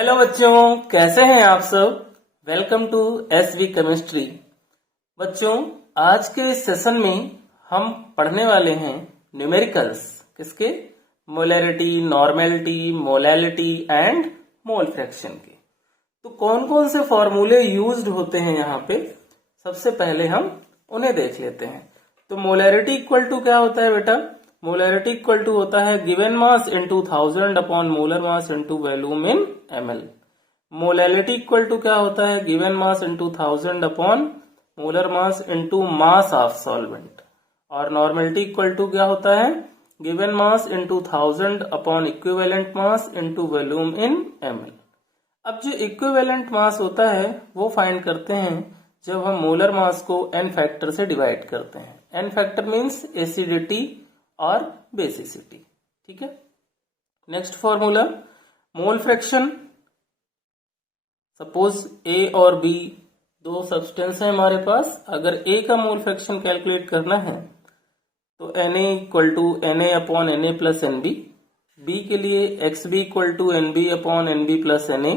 Hello बच्चों, कैसे हैं आप सब। Welcome to SV chemistry. बच्चों, आज के इस सेशन में हम पढ़ने वाले हैं न्यूमेरिकल्स। किसके? Molarity, normality, molality and mole fraction के। तो कौन कौन से फॉर्मूले यूज्ड होते हैं यहाँ पे, सबसे पहले हम उन्हें देख लेते हैं। तो मोलैरिटी इक्वल टू क्या होता है बेटा? मोलैरिटी इक्वल टू होता है given mass into 1000 upon molar mass into volume in ml। Molality equal to क्या होता है? Given mass into 1000 upon molar mass into mass of solvent. और नॉर्मेलिटी इक्वल टू क्या होता है? Given mass into 1000 upon equivalent mass into volume in ml। अब जो equivalent mass होता है वो फाइंड करते हैं जब हम मोलर मास को n फैक्टर से डिवाइड करते हैं। n फैक्टर मीन्स एसिडिटी और बेसिसिटी। ठीक है। Next formula, mole fraction. Suppose A और बी दो सब्सटेंस है हमारे पास। अगर ए का मोल फ्रैक्शन कैलकुलेट करना है तो Na equal to Na upon Na plus Nb। B के लिए Xb equal to Nb upon Nb plus Na,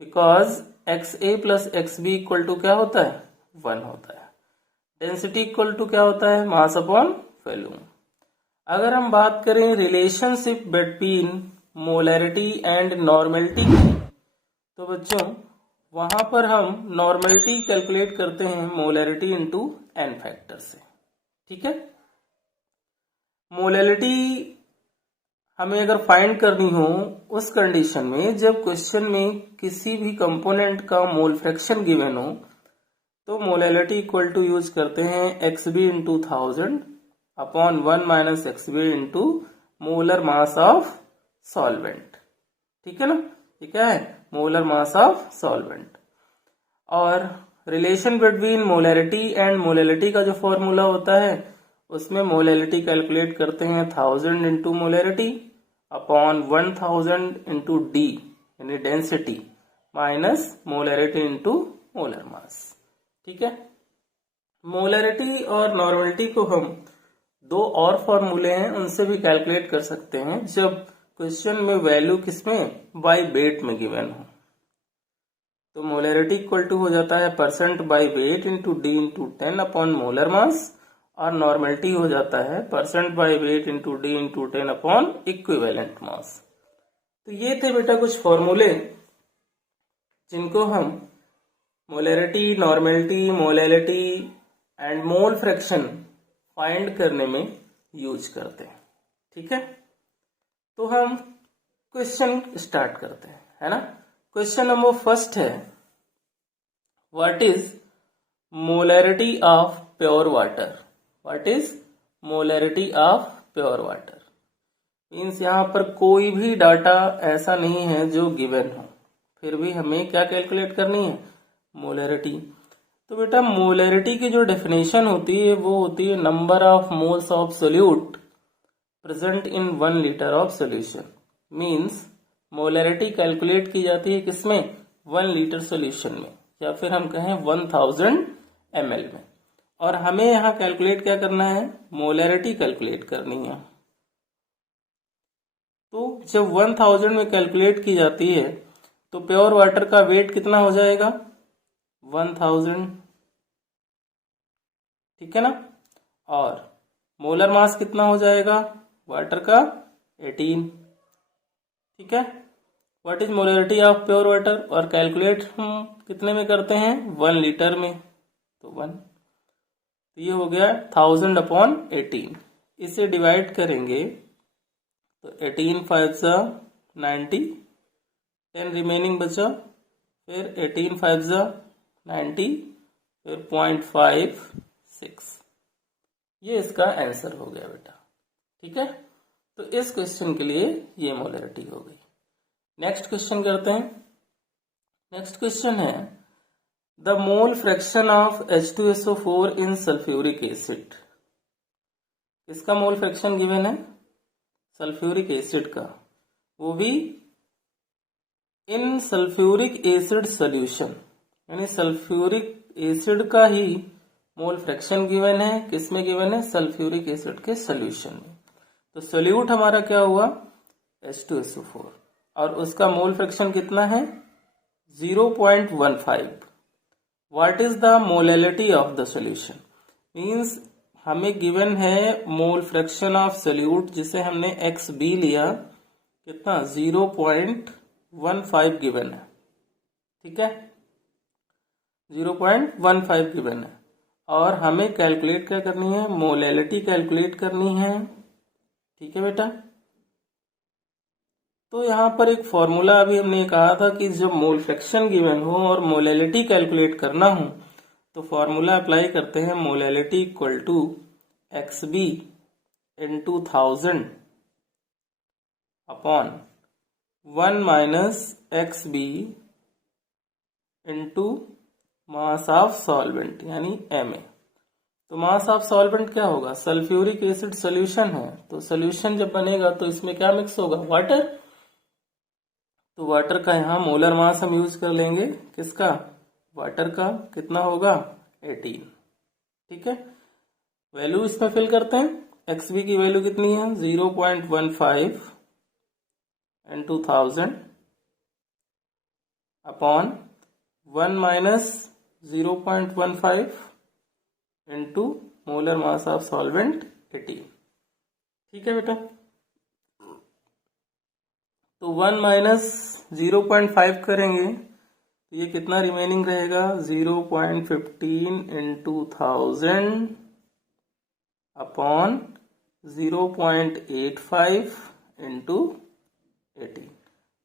because Xa plus Xb equal to क्या होता है? 1 होता है। डेंसिटी इक्वल टू क्या होता है? Mass upon volume. अगर हम बात करें relationship between molarity and normality की, तो बच्चों वहां पर हम नॉर्मेलिटी कैलकुलेट करते हैं मोलैरिटी इनटू n फैक्टर से। ठीक है। मोलैलिटी हमें अगर फाइंड करनी हो उस कंडीशन में जब क्वेश्चन में किसी भी कंपोनेंट का मोल फ्रैक्शन गिवन हो, तो मोलैलिटी इक्वल टू यूज करते हैं Xb into 1000 upon 1 minus Xb into molar mass of solvent. ठीक है ना? ये क्या है? Molar mass of solvent. और relation between molarity and molality का जो फॉर्मूला होता है उसमें मोलैलिटी कैलकुलेट करते हैं 1000 into molarity upon 1000 into D यानी density minus molarity into molar mass. ठीक है। मोलैरिटी और नॉर्मेलिटी को हम दो और फॉर्मूले हैं उनसे भी कैलकुलेट कर सकते हैं जब क्वेश्चन में वैल्यू किसमें? बाय वेट में गिवन हो। तो मोलैरिटी इक्वल टू हो जाता है percent by weight into D into 10 upon molar मास, और नॉर्मेलिटी हो जाता है percent by weight into D into 10 upon equivalent मास। तो ये थे बेटा कुछ फॉर्मूले जिनको हम molarity, normality, molality and mole fraction find करने में यूज करते हैं। ठीक है। तो हम क्वेश्चन स्टार्ट करते हैं, है ना। क्वेश्चन नंबर फर्स्ट है, what is molarity of pure water? What is molarity of pure water? Means यहाँ पर कोई भी डाटा ऐसा नहीं है जो गिवन हो, फिर भी हमें क्या कैलकुलेट करनी है? मोलैरिटी। तो बेटा मोलैरिटी की जो डेफिनेशन होती है वो होती है number of moles of solute present in 1 litre of solution. Means molarity calculate की जाती है किसमें? 1 लीटर सोल्यूशन में, या फिर हम कहें 1000 ml में। और हमें यहाँ कैलकुलेट क्या करना है? मोलैरिटी कैलकुलेट करनी है। तो जब 1000 में कैलकुलेट की जाती है तो प्योर वाटर का वेट कितना हो जाएगा? 1000। ठीक है ना। और मोलर मास कितना हो जाएगा वाटर का? 18। ठीक है। What is molarity of pure water? और कैलकुलेट हम कितने में करते हैं? 1 लीटर में, तो 1। तो ये हो गया 1000 अपॉन 18। इसे डिवाइड करेंगे तो 18 5 जा 90, 10 रिमेनिंग बचा, फिर 18 5 जा 90, फिर 0.56। ये इसका आंसर हो गया बेटा। ठीक है। तो इस क्वेश्चन के लिए ये मोलैरिटी हो गई। नेक्स्ट क्वेश्चन करते हैं। नेक्स्ट क्वेश्चन है, the mole fraction of H2SO4 in sulphuric acid. इसका मोल फ्रैक्शन गिवन है सल्फ्यूरिक एसिड का, वो भी इन सल्फ्यूरिक एसिड सोल्यूशन, यानी सल्फ्यूरिक एसिड का ही मोल फ्रैक्शन गिवन है। किसमें गिवन है? सल्फ्यूरिक एसिड के सोल्यूशन में। तो सोल्यूट हमारा क्या हुआ? H2SO4। और उसका मोल फ्रैक्शन कितना है 0.15। What is the molality of the solution, means हमें गिवन है मोल फ्रैक्शन ऑफ सोल्यूट जिसे हमने XB लिया, कितना 0.15 गिवन है, ठीक है 0.15 गिवन है। और हमें कैलकुलेट क्या करनी है, मोलैलिटी कैलकुलेट करनी है, ठीक है बेटा। तो यहाँ पर एक फॉर्मूला अभी हमने कहा था कि जब मोल फ्रैक्शन गिवन हो और मोलैलिटी कैलकुलेट करना हो तो फॉर्मूला अप्लाई करते हैं, molality equal to XB into 1000 upon 1 minus XB into mass of solvent यानी Ma। तो मास ऑफ सॉल्वेंट क्या होगा, सल्फ्यूरिक एसिड सोल्यूशन है, तो सोल्यूशन जब बनेगा तो इसमें क्या मिक्स होगा, वाटर। तो वाटर का यहाँ मोलर मास हम यूज कर लेंगे, किसका, वाटर का, कितना होगा 18, ठीक है। वैल्यू इसमें फिल करते हैं, XB की वैल्यू कितनी है 0.15 into 1000 upon 1 minus 0.15 into molar mass of solvent 18, ठीक है बेटा। तो 1 माइनस 0.5 करेंगे तो ये कितना रिमेनिंग रहेगा 0.15 इंटू 1000 अपॉन 0.85 इंटू 18,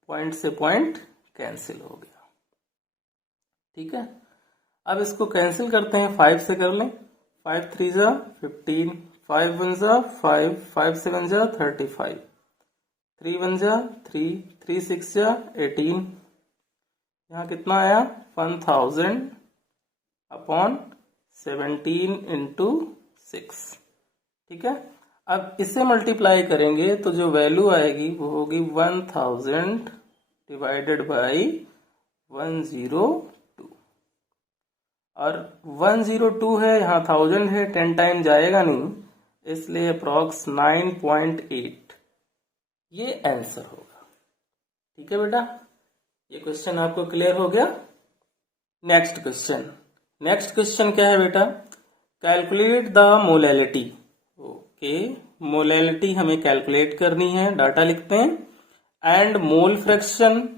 पॉइंट से पॉइंट कैंसिल हो गया, ठीक है। अब इसको कैंसिल करते हैं, 5 से कर लें, 5 3 जा 15, 5 1 जा 5, 5 7 जा 35, 3 1 जा 3, 3 6 जा 18, यहाँ कितना आया 1000 अपॉन 17 इंटू 6, ठीक है। अब इसे मल्टीप्लाई करेंगे तो जो वैल्यू आएगी वो होगी 1000 डिवाइडेड बाई 102, और 102 है, यहाँ 1000 है, 10 टाइम जाएगा नहीं, इसलिए अप्रॉक्स 9.8 ये आंसर होगा, ठीक है बेटा। ये क्वेश्चन आपको क्लियर हो गया। नेक्स्ट क्वेश्चन क्या है बेटा, calculate the molality. Okay, molality हमें कैलकुलेट करनी है, डाटा लिखते हैं, and mole fraction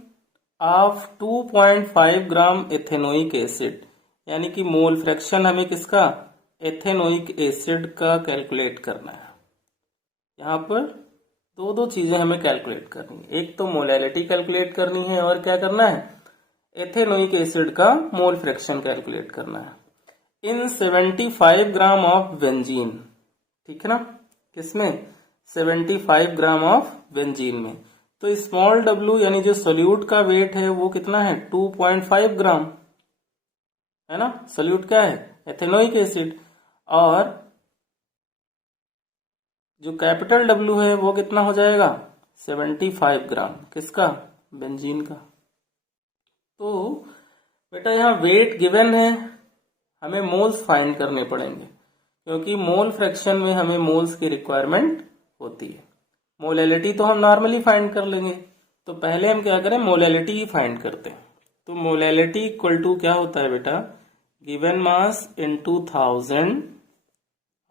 of 2.5 gram ethanoic acid, यानी कि मोल फ्रैक्शन हमें किसका, एथेनोइक एसिड का कैलकुलेट करना है। यहाँ पर दो चीजें हमें कैलकुलेट करनी है, एक तो मोलैलिटी कैलकुलेट करनी है और क्या करना है, एथेनोइक एसिड का मोल फ्रैक्शन कैलकुलेट करना है इन 75 ग्राम ऑफ बेंजीन, ठीक है ना, किसमें 75 ग्राम ऑफ बेंजीन में। तो स्मॉल w यानी जो सोल्यूट का वेट है वो कितना है 2.5 ग्राम, है ना, सोल्यूट क्या है एथेनोइक एसिड, और जो कैपिटल W है वो कितना हो जाएगा 75 ग्राम, किसका, बेंजीन का। तो बेटा यहाँ वेट गिवन है, हमें मोल्स फाइंड करने पड़ेंगे, क्योंकि मोल फ्रैक्शन में हमें मोल्स की रिक्वायरमेंट होती है। मोलैलिटी तो हम नॉर्मली फाइंड कर लेंगे, तो पहले हम क्या करें, मोलैलिटी ही फाइंड करते हैं। तो मोलैलिटी इक्वल टू क्या होता है बेटा, given mass into 1000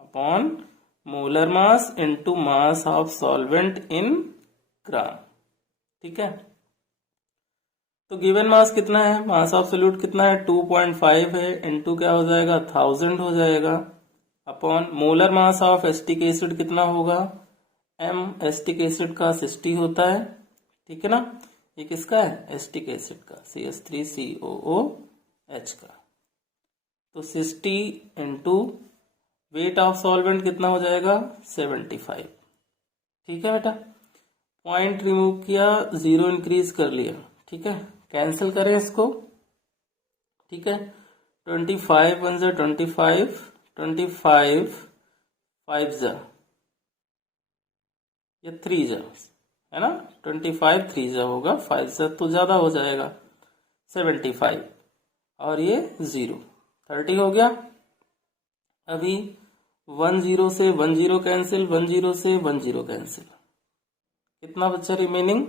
upon molar mass into mass of solvent in gram, ठीक है। तो गिवन मास कितना है, मास ऑफ सोल्यूट कितना है 2.5 है, इनटू क्या हो जाएगा 1000 हो जाएगा, upon molar mass of acetic acid कितना होगा, m एसिटिक एसिड का 60 होता है, ठीक है ना, ये किसका है एसिटिक एसिड का CH3COOH का। तो 60 इंटू वेट ऑफ सॉल्वेंट कितना हो जाएगा 75, ठीक है बेटा। पॉइंट रिमूव किया, 0 इंक्रीज कर लिया, ठीक है, कैंसिल करें इसको, ठीक है। 25 1 जा 25, 25 5 जा या 3 जा, है ना, 25 3 जा होगा, 5 जा तो ज्यादा हो जाएगा 75, और ये 0 30 हो गया। अभी 10 से 10 कैंसिल, 10 से 10 कैंसिल, कितना बच्चा रिमेनिंग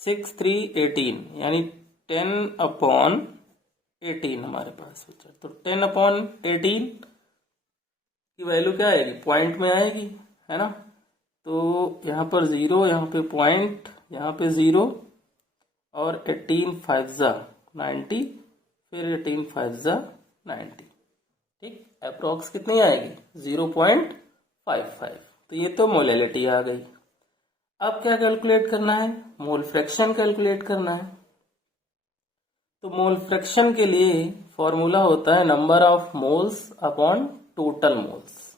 6 3 18 यानी 10/18 हमारे पास बचा। तो 10/18 की वैल्यू क्या आएगी, पॉइंट में आएगी, है ना। तो यहाँ पर 0, यहाँ पे पॉइंट, यहाँ पे 0 और 18 5 जा 90, फिर 18 5 जा 90, ठीक। अप्रोक्स कितनी आएगी, 0.55। तो ये तो मोलैलिटी आ गई। अब क्या कैलकुलेट करना है, मोल फ्रैक्शन कैलकुलेट करना है। तो मोल फ्रैक्शन के लिए फॉर्मूला होता है number of moles upon total moles,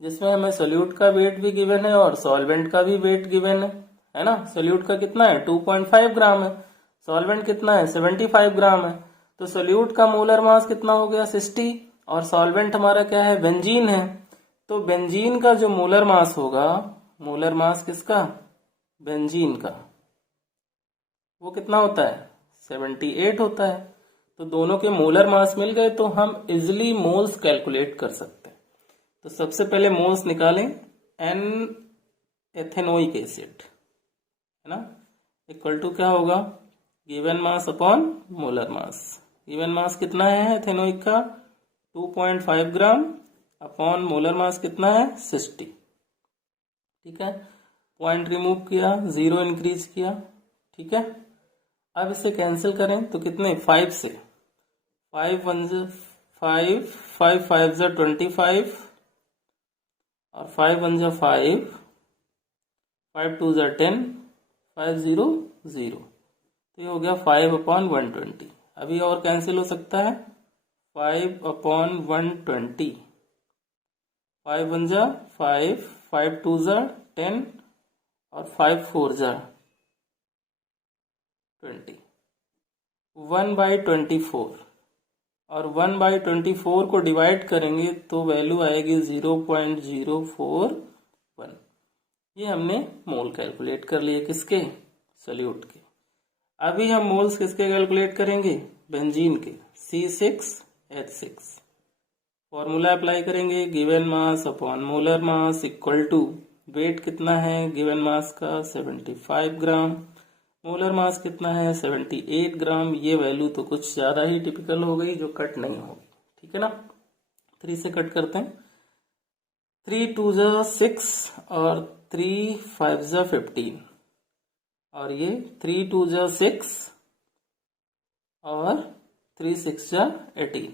जिसमें हमें सोल्यूट का वेट भी गिवन है और सॉल्वेंट का भी वेट गिवन है ना। सोल्यूट का कितना है, 2.5 ग्राम है, सॉल्वेंट कितना है, 75 ग्राम है। तो सोल्यूट का मोलर मास कितना हो गया, 60, और सॉल्वेंट हमारा क्या है, बेंजीन है। तो बेंजीन का जो मोलर मास होगा, मोलर मास किसका, बेंजीन का, वो कितना होता है, 78 होता है। तो दोनों के मोलर मास मिल गए तो हम इजिली मोल्स कैलकुलेट कर सकते हैं। तो सबसे पहले मोल्स निकालें, एन एथेनोइक एसिड, है ना, इक्वल टू क्या होगा, गिवन मास अपॉन मोलर मास। गिवन मास कितना है एथेनोइक का, 2.5 ग्राम, अपॉन मोलर मास कितना है, 60, ठीक है। पॉइंट रिमूव किया, 0 इंक्रीज किया, ठीक है। अब इसे कैंसिल करें तो कितने, 5 से, 5 1 5, 5 5 जा 25, और 5 1 जा 5, 5 2 जा 10, 5 0 0। तो ये हो गया 5/120। अभी और कैंसिल हो सकता है, 5/120, 5 1 जा 5, 5 2 जा 10, और 5 4 जा 20, 1/24, और 1/24 को डिवाइड करेंगे तो वैल्यू आएगी 0.041। ये हमने मोल कैलकुलेट कर लिए, किसके, सोल्यूट के। अभी हम मोल्स किसके कैलकुलेट करेंगे, बेंजीन के, C6H6। फॉर्मूला अप्लाई करेंगे, given mass upon molar mass equal to, weight कितना है गिवन मास का, 75 ग्राम, मोलर मास कितना है, 78 ग्राम। ये वैल्यू तो कुछ ज्यादा ही टिपिकल हो गई, जो कट नहीं होगी, ठीक है ना। 3 से कट करते हैं, 3 2 जा 6, और 3 5 जा 15, और ये 3 2 जा 6, और 3 6 जा 18।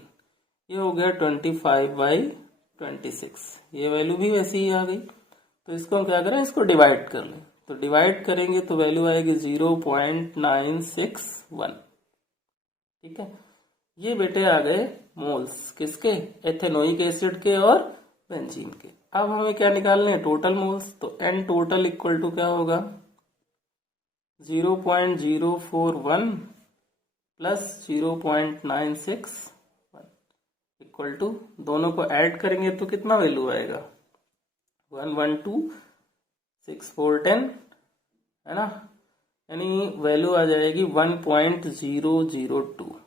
ये हो गया 25/26। ये वैल्यू भी वैसी ही आ गई। तो इसको हम क्या करें, इसको डिवाइड कर लें। तो डिवाइड करेंगे तो वैल्यू आएगी 0.961, ठीक है। ये बेटे आ गए मोल्स, किसके, एथेनोइक एसिड के और बेंजीन के। अब हमें क्या निकालने हैं, टोटल मोल्स। तो एन टोटल इक्वल टू क्या होगा, 0.041 प्लस 0.961 इक्वल टू, दोनों को ऐड करेंगे तो कितना वैल्यू आएगा, 112 6 4 10, है ना। यानी वैल्यू आ जाएगी 1.002,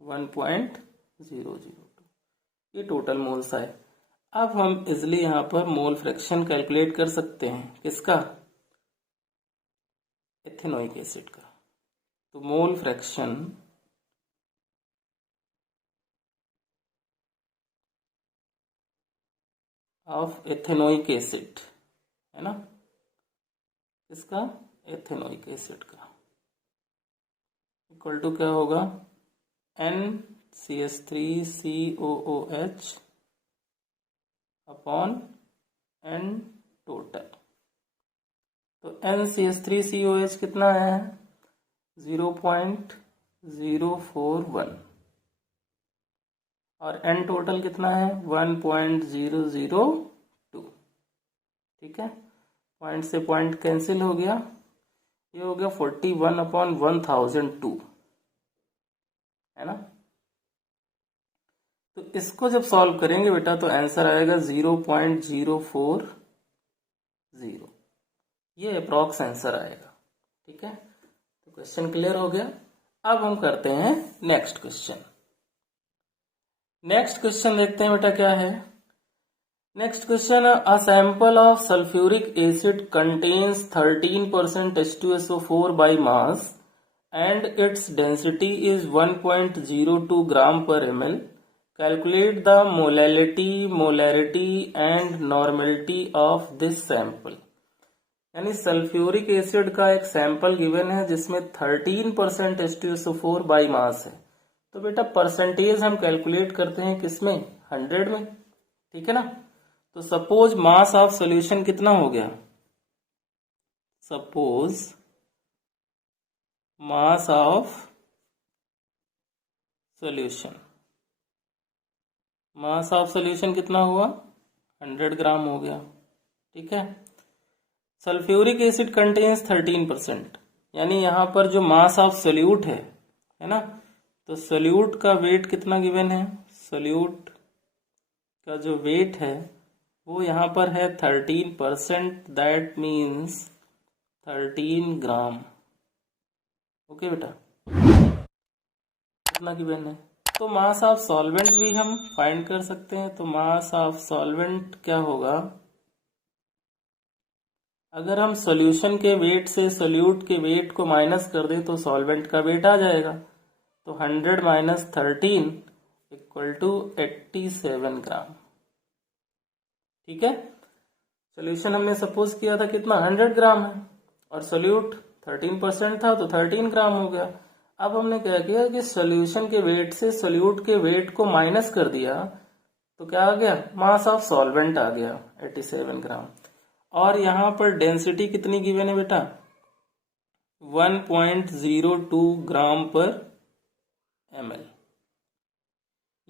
1.002। ये टोटल मोल्स आए। अब हम इजिली यहां पर मोल फ्रैक्शन कैलकुलेट कर सकते हैं, किसका, एथेनोइक एसिड का। तो mole fraction of ethanoic acid, है ना, इसका, एथेनोइक एसिड का, इक्वल टू क्या होगा, NCH3COOH अपॉन N टोटल। तो NCH3COH कितना है, 0.041, और N टोटल कितना है, 1.002, ठीक है। पॉइंट से पॉइंट कैंसिल हो गया, ये हो गया 41/1002, है ना। तो इसको जब सॉल्व करेंगे बेटा तो आंसर आएगा 0.040। ये अप्रॉक्स आंसर आएगा, ठीक है। तो क्वेश्चन क्लियर हो गया। अब हम करते हैं नेक्स्ट क्वेश्चन। नेक्स्ट क्वेश्चन देखते हैं बेटा क्या है। Next question, a sample of sulphuric acid contains 13% H2SO4 by mass and its density is 1.02 gram per ml. Calculate the molarity and normality of this sample. यानी सल्फ्यूरिक एसिड का एक sample given है जिसमें 13% H2SO4 बाई मास है। तो बेटा percentage हम calculate करते हैं किसमें, 100 में, ठीक है ना। तो सपोज मास ऑफ सॉल्यूशन कितना हो गया, सपोज मास ऑफ सॉल्यूशन कितना हुआ, 100 ग्राम हो गया, ठीक है। सल्फ्यूरिक एसिड कंटेन्स 13%, यानी यहां पर जो मास ऑफ सोल्यूट है ना, तो सोल्यूट का वेट कितना गिवन है, सोल्यूट का जो वेट है वो यहां पर है 13%, दैट मीन्स 13 ग्राम। ओके बेटा, कितना गिवन है। तो मास ऑफ सॉल्वेंट भी हम फाइंड कर सकते हैं। तो मास ऑफ सॉल्वेंट क्या होगा, अगर हम सॉल्यूशन के वेट से सोल्यूट के वेट को माइनस कर दें तो सॉल्वेंट का वेट आ जाएगा। तो 100 माइनस 13 इक्वल टू 87 ग्राम, ठीक है। सॉल्यूशन हमने सपोज किया था कितना, 100 ग्राम है, और सोल्यूट 13% था तो 13 ग्राम हो गया। अब हमने क्या किया कि सॉल्यूशन के वेट से सोल्यूट के वेट को माइनस कर दिया, तो क्या आ गया, मास ऑफ सॉल्वेंट आ गया 87 ग्राम। और यहां पर डेंसिटी कितनी गिवन है बेटा, 1.02 ग्राम पर ml।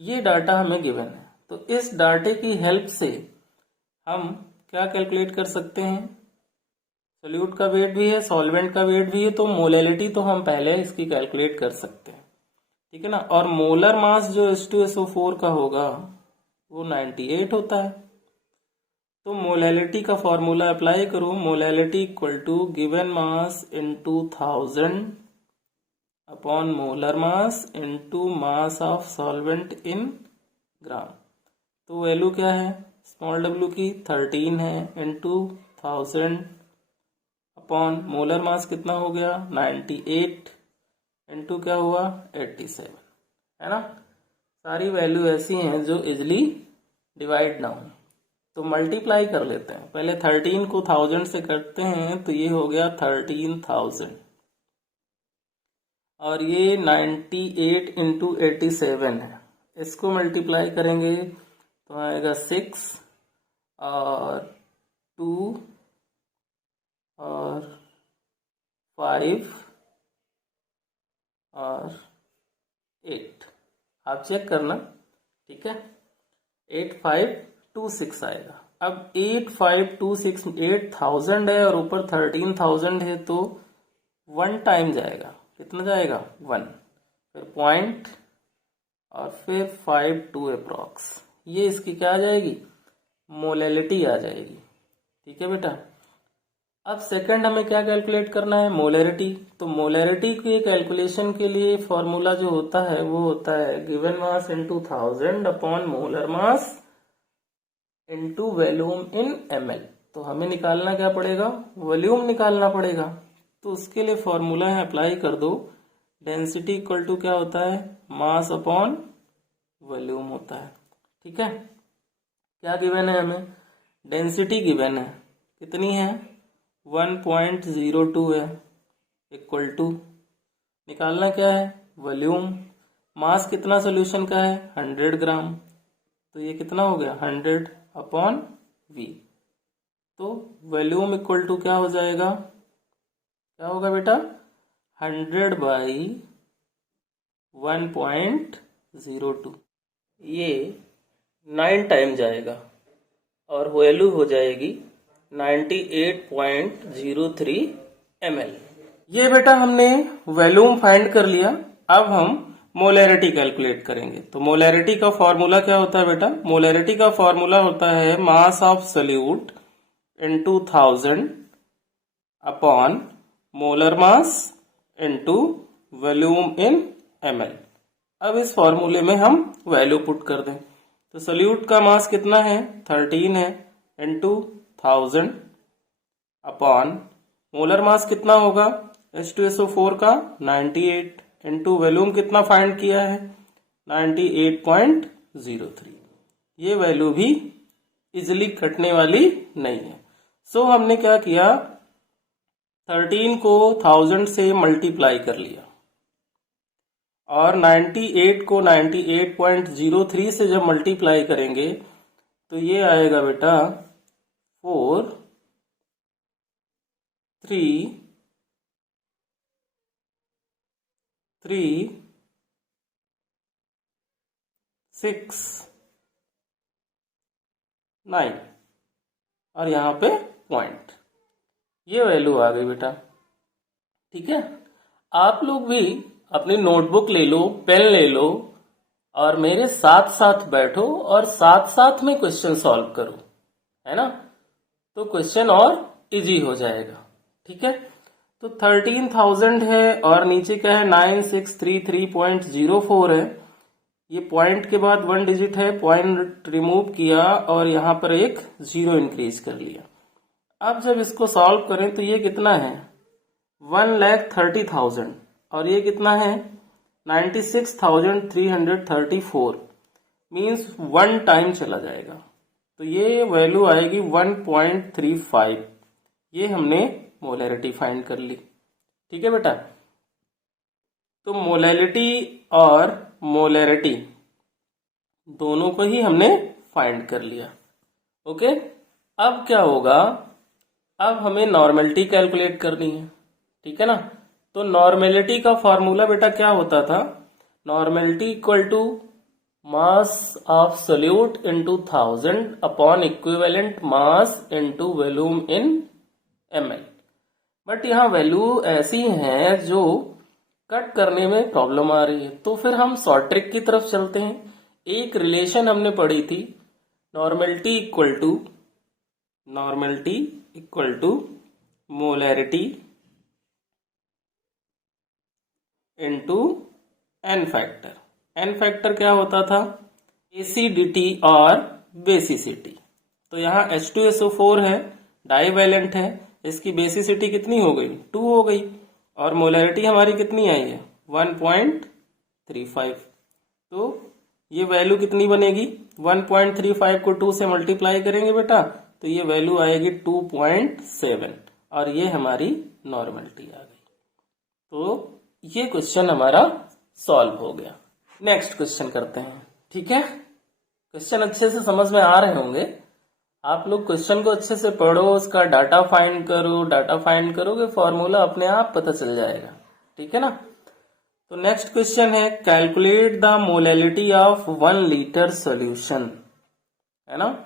ये डाटा हमें गिवन है। तो इस डाटे की हेल्प से हम क्या कैलकुलेट कर सकते हैं, सोल्यूट का वेट भी है, सॉल्वेंट का वेट भी है, तो मोलैलिटी तो हम पहले इसकी कैलकुलेट कर सकते हैं, ठीक है ना। और मोलर मास जो H2SO4 का होगा वो 98 होता है। तो मोलैलिटी का फॉर्मूला अप्लाई करो, molality equal to given mass into 1000 upon molar mass into mass of solvent in gram. तो वैल्यू क्या है, स्मॉल w की 13 है, इनटू 1000 अपॉन मोलर मास कितना हो गया 98, इनटू क्या हुआ 87, है ना। सारी वैल्यू ऐसी हैं जो इजिली डिवाइड ना हो, तो मल्टीप्लाई कर लेते हैं। पहले 13 को 1000 से करते हैं तो ये हो गया 13,000, और ये 98 इंटू 87 है, इसको मल्टीप्लाई करेंगे तो आएगा 6 और 2 और 5 और 8, आप चेक करना, ठीक है। 8526 आएगा। अब 8526 8000 है और ऊपर 13,000 है, तो 1 टाइम जाएगा, कितना जाएगा 1, फिर पॉइंट और फिर 52 अप्रॉक्स, ये इसकी क्या आ जाएगी, मोलैलिटी आ जाएगी, ठीक है बेटा। अब सेकंड हमें क्या कैलकुलेट करना है, मोलैरिटी। तो मोलैरिटी की कैलकुलेशन के लिए फॉर्मूला जो होता है वो होता है given mass into 1000 upon molar mass into volume in ml। तो हमें निकालना क्या पड़ेगा, वॉल्यूम निकालना पड़ेगा। तो उसके लिए फॉर्मूला है, अप्लाई कर दो, डेंसिटी इक्वल टू क्या होता है, मास अपॉन वॉल्यूम होता है, ठीक है। क्या गिवन है हमें, डेंसिटी गिवन है, कितनी है 1.02 है, इक्वल टू निकालना क्या है वॉल्यूम, मास कितना सोल्यूशन का है 100 ग्राम, तो ये कितना हो गया 100 अपॉन v। तो वॉल्यूम इक्वल टू क्या हो जाएगा, क्या होगा बेटा 100 बाई 1.02, ये 9 टाइम जाएगा और वैल्यू हो जाएगी 98.03 ml। ये बेटा हमने वॉल्यूम फाइंड कर लिया। अब हम मोलैरिटी कैलकुलेट करेंगे। तो मोलैरिटी का फॉर्मूला क्या होता है बेटा, मोलैरिटी का फॉर्मूला होता है मास of solute into 1000 upon molar mass into volume in ml। अब इस फॉर्मूले में हम वैल्यू पुट कर दें। तो सोल्यूट का मास कितना है 13 है इनटू 1000 अपॉन मोलर मास कितना होगा H2SO4 का 98 इनटू वॉल्यूम कितना फाइंड किया है 98.03। ये वैल्यू भी इजिली कटने वाली नहीं है। सो हमने क्या किया 13 को 1000 से मल्टीप्लाई कर लिया और 98 को 98.03 से जब मल्टीप्लाई करेंगे तो ये आएगा बेटा 4 3 3 6 9 और यहाँ पे पॉइंट, ये वैल्यू आ गई बेटा। ठीक है, आप लोग भी अपनी नोटबुक ले लो, पेन ले लो और मेरे साथ साथ बैठो और साथ साथ में क्वेश्चन सॉल्व करो, है ना, तो क्वेश्चन और इजी हो जाएगा। ठीक है, तो 13,000 है और नीचे क्या है 9633.04 है। ये पॉइंट के बाद 1 डिजिट है, पॉइंट रिमूव किया और यहाँ पर एक 0 इंक्रीज कर लिया। अब जब इसको सॉल्व करें तो ये कितना है 1,30,000 और ये कितना है 96,334, मीन्स 1 टाइम चला जाएगा, तो ये वैल्यू आएगी 1.35। ये हमने मोलैरिटी फाइंड कर ली। ठीक है बेटा, तो मोलैलिटी और मोलैरिटी दोनों को ही हमने फाइंड कर लिया। ओके, अब क्या होगा, अब हमें नॉर्मेलिटी कैलकुलेट करनी है। ठीक है ना, तो नॉर्मेलिटी का फॉर्मूला बेटा क्या होता था, normality equal to mass of solute into 1000 upon equivalent mass into volume in ml। But यहाँ वैल्यू ऐसी है जो कट करने में प्रॉब्लम आ रही है, तो फिर हम शॉर्ट ट्रिक की तरफ चलते हैं। एक रिलेशन हमने पढ़ी थी, normality equal to molarity into N factor. N factor क्या होता था, एसिडिटी और बेसिसिटी। तो यहाँ H2SO4 है, डाइवैलेंट है, इसकी बेसिसिटी कितनी हो गई 2 हो गई और मोलैरिटी हमारी कितनी आई है 1.35। तो ये वैल्यू कितनी बनेगी 1.35 को 2 से मल्टीप्लाई करेंगे बेटा तो ये वैल्यू आएगी 2.7 और ये हमारी नॉर्मेलिटी आ गई। तो ये क्वेश्चन हमारा सॉल्व हो गया। नेक्स्ट क्वेश्चन करते हैं। ठीक है, क्वेश्चन अच्छे से समझ में आ रहे होंगे। आप लोग क्वेश्चन को अच्छे से पढ़ो, उसका डाटा फाइंड करो, डाटा फाइंड करोगे फॉर्मूला अपने आप पता चल जाएगा। ठीक है ना, तो नेक्स्ट क्वेश्चन है calculate the molality of 1 litre solution, है ना,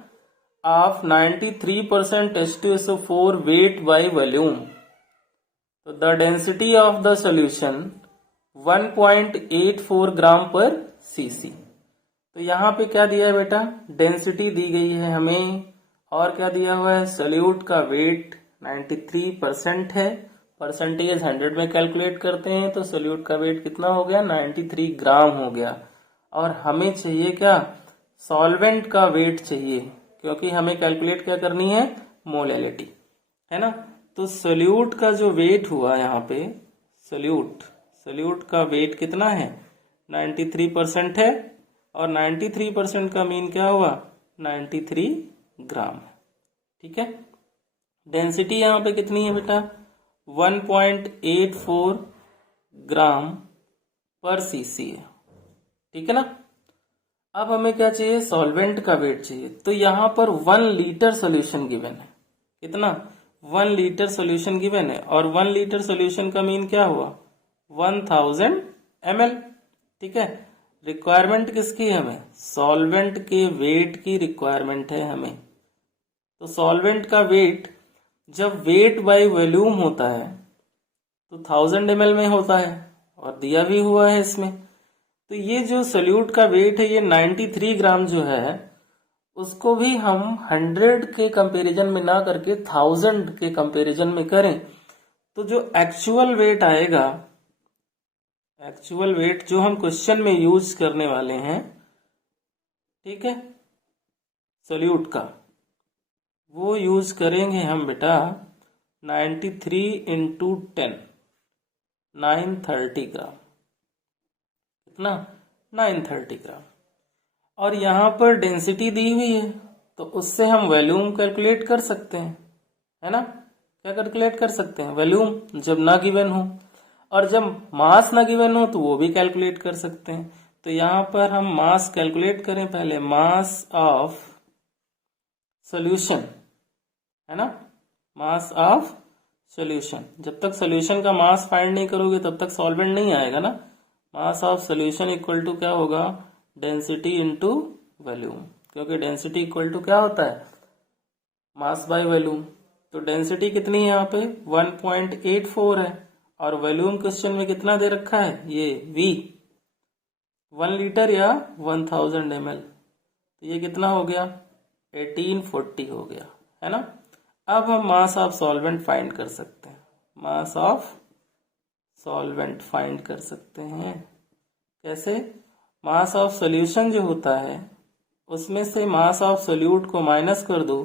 of 93% H2SO4 weight by volume. तो the density of the solution 1.84 gram per CC. तो यहाँ पे क्या दिया है बेटा, डेंसिटी दी गई है हमें और क्या दिया हुआ है, सोल्यूट का वेट 93% है, परसेंटेज 100 में कैलकुलेट करते हैं तो सोल्यूट का वेट कितना हो गया 93 ग्राम हो गया। और हमें चाहिए क्या, सॉल्वेंट का वेट चाहिए, क्योंकि हमें कैलकुलेट क्या करनी है मोलैलिटी, है ना। तो सोल्यूट का जो वेट हुआ यहाँ पे, सोल्यूट का वेट कितना है 93% है और 93% का मीन क्या हुआ 93 ग्राम। ठीक है, डेंसिटी यहाँ पे कितनी है बेटा 1.84 ग्राम पर सीसी है। ठीक है ना, अब हमें क्या चाहिए, सॉल्वेंट का वेट चाहिए। तो यहाँ पर 1 लीटर सोल्यूशन गिवन है, कितना 1 लीटर सोल्यूशन गिवन है और 1 लीटर सोल्यूशन का मीन क्या हुआ 1000 ml। ठीक है, रिक्वायरमेंट किसकी है हमें, सॉल्वेंट के वेट की रिक्वायरमेंट है हमें। तो सॉल्वेंट का वेट जब वेट बाय वॉल्यूम होता है तो 1000 ml में होता है और दिया भी हुआ है इसमें। तो ये जो सोल्यूट का वेट है ये 93 ग्राम जो है उसको भी हम 100 के कंपैरिजन में ना करके 1000 के कंपैरिजन में करें तो जो एक्चुअल वेट आएगा, एक्चुअल वेट जो हम क्वेश्चन में यूज करने वाले हैं ठीक है, सोल्यूट का, वो यूज करेंगे हम बेटा 93 इंटू 10, 930 ग्राम। कितना? 930 ग्राम। और यहाँ पर डेंसिटी दी हुई है तो उससे हम वॉल्यूम कैलकुलेट कर सकते हैं, है ना? क्या कैलकुलेट कर सकते हैं? वॉल्यूम, जब ना गिवन हो। और जब मास ना गिवन हो तो वो भी कैलकुलेट कर सकते हैं। तो यहाँ पर हम मास कैलकुलेट करें पहले, मास ऑफ सॉल्यूशन, है ना? Mass of solution. जब तक सॉल्यूशन का मास फाइंड नहीं करोगे तब तक सॉल्वेंट नहीं आएगा ना। Mass of solution equal to क्या होगा? डेंसिटी इनटू वॉल्यूम, क्योंकि डेंसिटी इक्वल टू क्या होता है? Mass by volume. तो डेंसिटी कितनी है यहाँ पे? 1.84 है। और वॉल्यूम क्वेश्चन में कितना दे रखा है? ये V, 1 लीटर या 1000 ml। तो ये कितना हो गया? 1840 हो गया, है ना? अब हम मास ऑफ सॉल्वेंट फाइंड कर सकते हैं। मास ऑफ सॉल्वेंट फाइंड कर सकते हैं। कैसे? मास ऑफ सॉल्यूशन जो होता है उसमें से मास ऑफ सोल्यूट को माइनस कर दो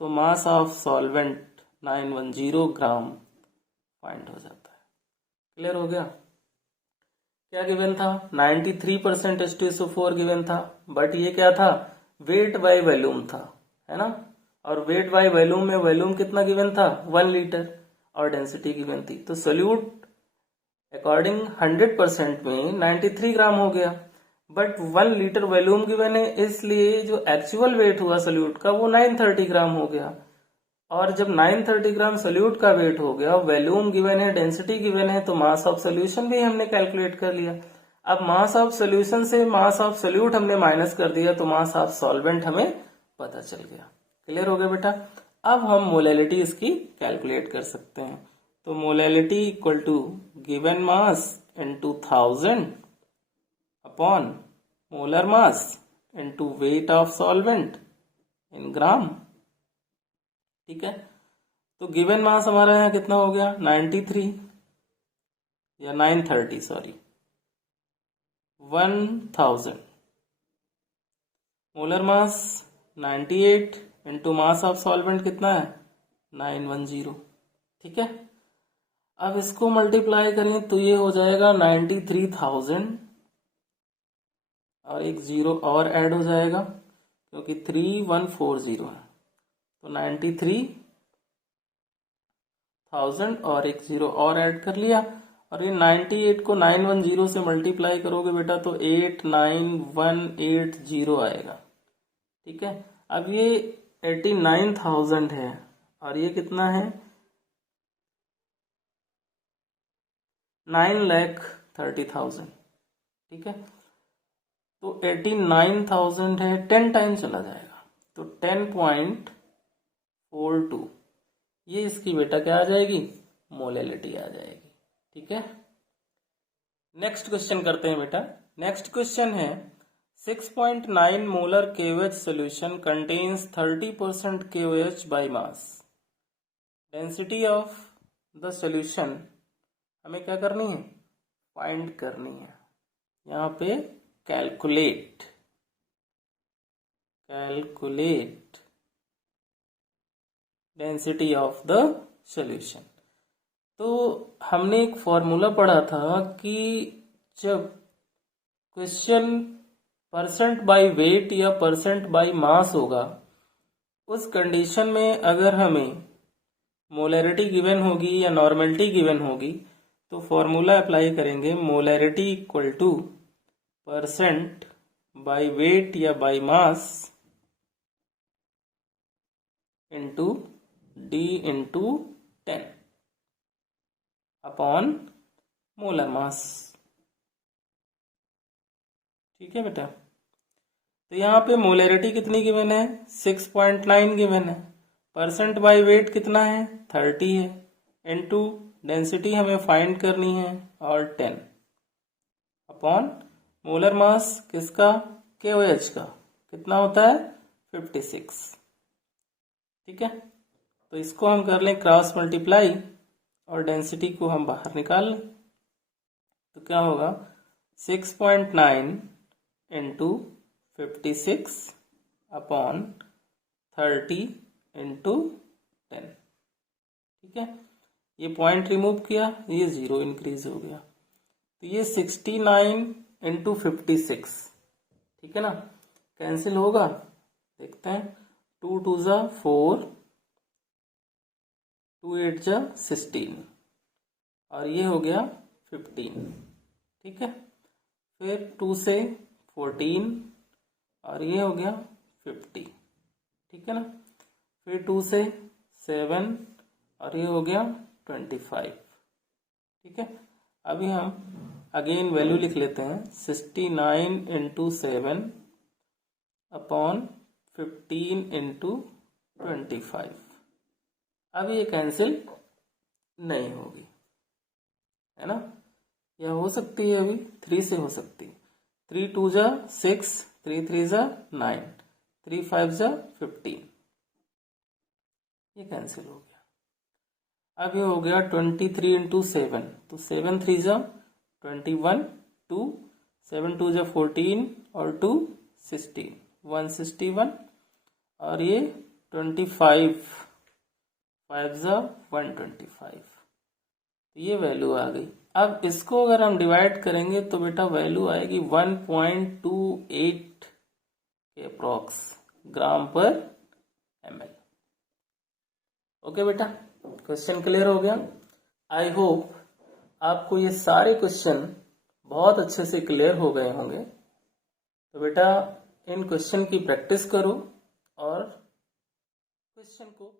तो मास ऑफ सॉल्वेंट 910 ग्राम फाइंड हो जाता है। क्लियर हो गया? क्या गिवन था? 93% H2SO4 गिवन था, बट ये क्या था? वेट बाय वॉल्यूम था, है ना? और वेट बाय वॉल्यूम में वॉल्यूम कितना गिवन था? 1 लीटर, और डेंसिटी गिवन थी। तो सोल्यूट अकॉर्डिंग 100% में 93 ग्राम हो गया, बट 1 लीटर वॉल्यूम गिवन है, इसलिए जो एक्चुअल वेट हुआ सोल्यूट का वो 930 ग्राम हो गया। और जब 930 ग्राम सोल्यूट का वेट हो गया, वॉल्यूम गिवन है, डेंसिटी गिवन है, तो मास ऑफ सोल्यूशन भी हमने कैलकुलेट कर लिया। अब मास ऑफ सोल्यूशन से मास ऑफ सोल्यूट हमने माइनस कर दिया तो मास ऑफ सॉल्वेंट हमें पता चल गया। क्लियर हो गया बेटा? अब हम मोलैलिटी इसकी कैलकुलेट कर सकते हैं। तो molality equal to given mass into 1000 upon molar mass into weight of solvent in gram. ठीक है, तो गिवन मास हमारा यहाँ कितना हो गया? 93 या 930, sorry, 1000। Molar mass 98 into mass of solvent कितना है? 910। ठीक है, अब इसको मल्टीप्लाई करें तो ये हो जाएगा 93,000 और एक जीरो और ऐड हो जाएगा क्योंकि 3140 है, तो 93,000 और एक जीरो और ऐड कर लिया। और ये 98 को 910 से मल्टीप्लाई करोगे बेटा तो 89180 आएगा। ठीक है, अब ये 89,000 है और ये कितना है? 9,30,000। ठीक है, तो 89,000 है, 10 टाइम चला जाएगा तो 10.42, ये इसकी बेटा क्या आ जाएगी? मोलैलिटी आ जाएगी। ठीक है, नेक्स्ट क्वेश्चन करते हैं बेटा। नेक्स्ट क्वेश्चन है 6.9 molar KOH solution contains 30% KOH by mass. Density of the solution हमें क्या करनी है? फाइंड करनी है। यहाँ पे calculate density of the solution. तो हमने एक फॉर्मूला पढ़ा था कि जब क्वेश्चन परसेंट बाय वेट या परसेंट बाय मास होगा, उस कंडीशन में अगर हमें मोलैरिटी गिवन होगी या नॉर्मलिटी गिवन होगी तो फॉर्मूला अप्लाई करेंगे, molarity equal to percent by weight या by mass into D into 10 upon molar mass. ठीक है बेटा, तो यहाँ पे मोलैरिटी कितनी गिवन है? 6.9 गिवन है। परसेंट बाय वेट कितना है? 30 है। इनटू डेंसिटी हमें फाइंड करनी है और 10 अपॉन मोलर मास किसका? KOH का कितना होता है? 56। ठीक है, तो इसको हम कर लें क्रॉस मल्टीप्लाई और डेंसिटी को हम बाहर निकाल लें तो क्या होगा? 6.9 इंटू 56 अपॉन 30 इंटू 10। ठीक है, ये पॉइंट रिमूव किया, ये 0 इंक्रीज हो गया, तो ये 69 इंटू 56, ठीक है ना, कैंसिल होगा, देखते हैं। 2 2 जा 4, 2 8 जा 16, और ये हो गया 15। ठीक है, फिर 2 से 14, और ये हो गया 50। ठीक है ना, फिर 2 से 7, और ये हो गया 25। ठीक है, अभी हम अगेन वैल्यू लिख लेते हैं। 69 इंटू 7 अपॉन 15 इंटू 25। अब ये कैंसिल नहीं होगी, है ना, यह हो सकती है अभी 3 से हो सकती है। 3 2 जा 6, 3 3 जा 9, 3 5 जा 15, ये कैंसिल हो गया। अब ये हो गया 23 इंटू 7, तो 7 3 जा 21, 2 7 2 जा 14, और 2 16, 161, और ये 25 5 जा 125, ये वैल्यू आ गई। अब इसको अगर हम डिवाइड करेंगे तो बेटा वैल्यू आएगी 1.28 के अप्रॉक्स ग्राम पर ml। ओके बेटा, क्वेश्चन क्लियर हो गया। आई होप आपको ये सारे क्वेश्चन बहुत अच्छे से क्लियर हो गए होंगे। तो बेटा इन क्वेश्चन की प्रैक्टिस करो और क्वेश्चन को